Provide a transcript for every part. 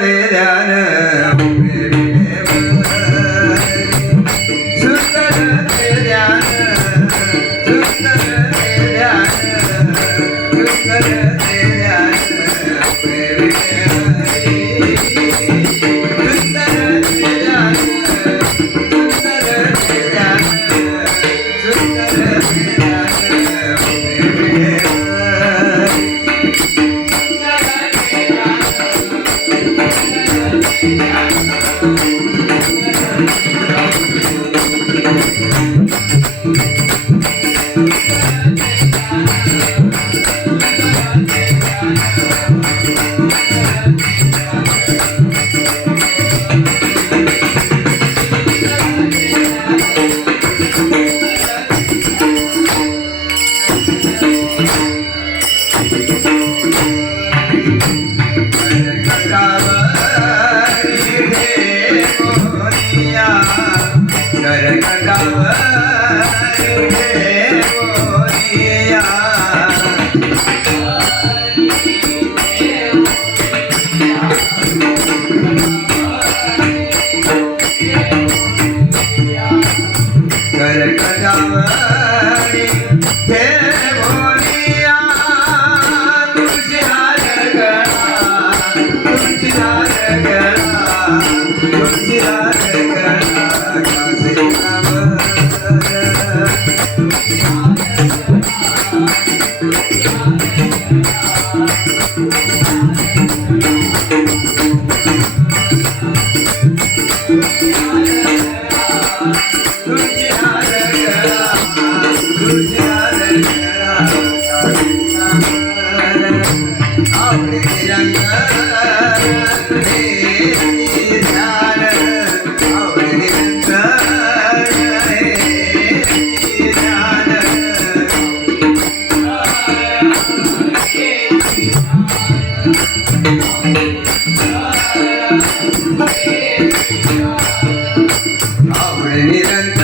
തിരാന Hare Krishna, நிரந்த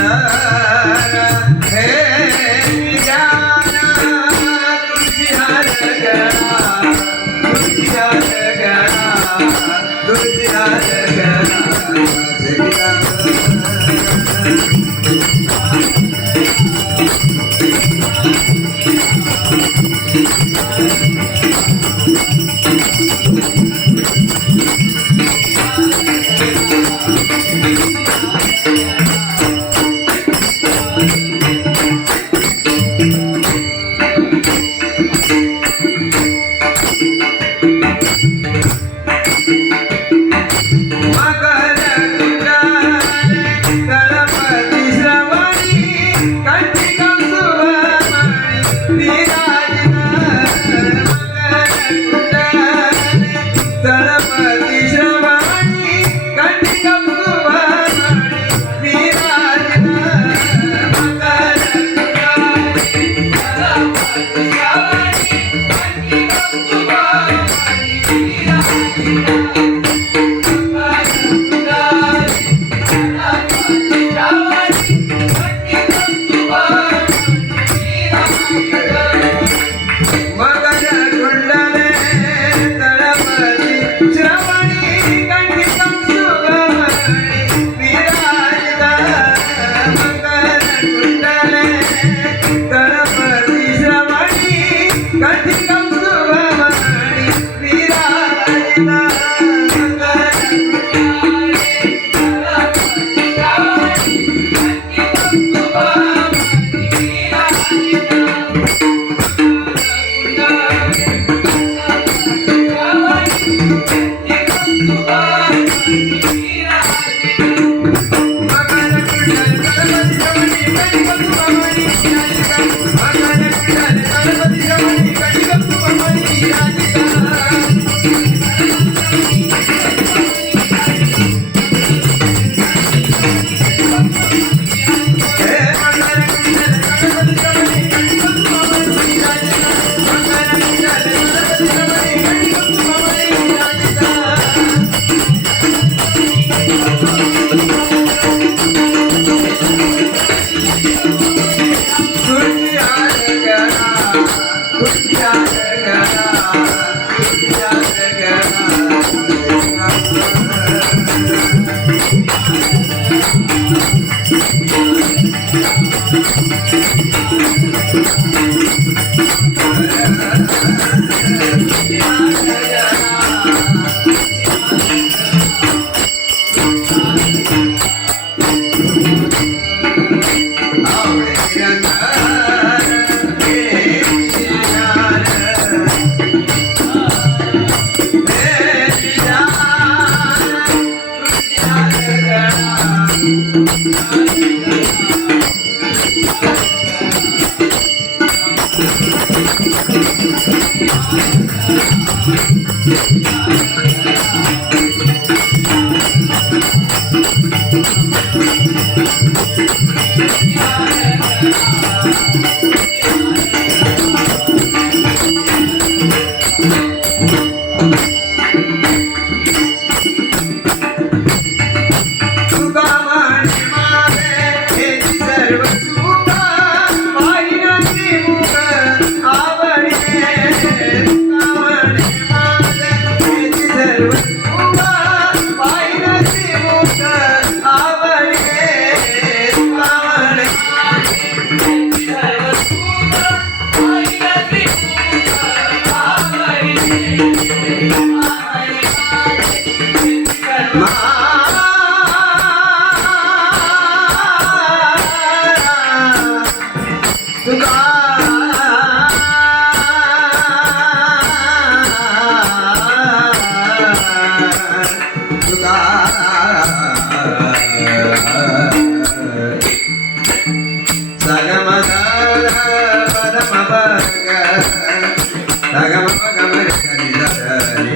Bye.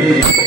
You.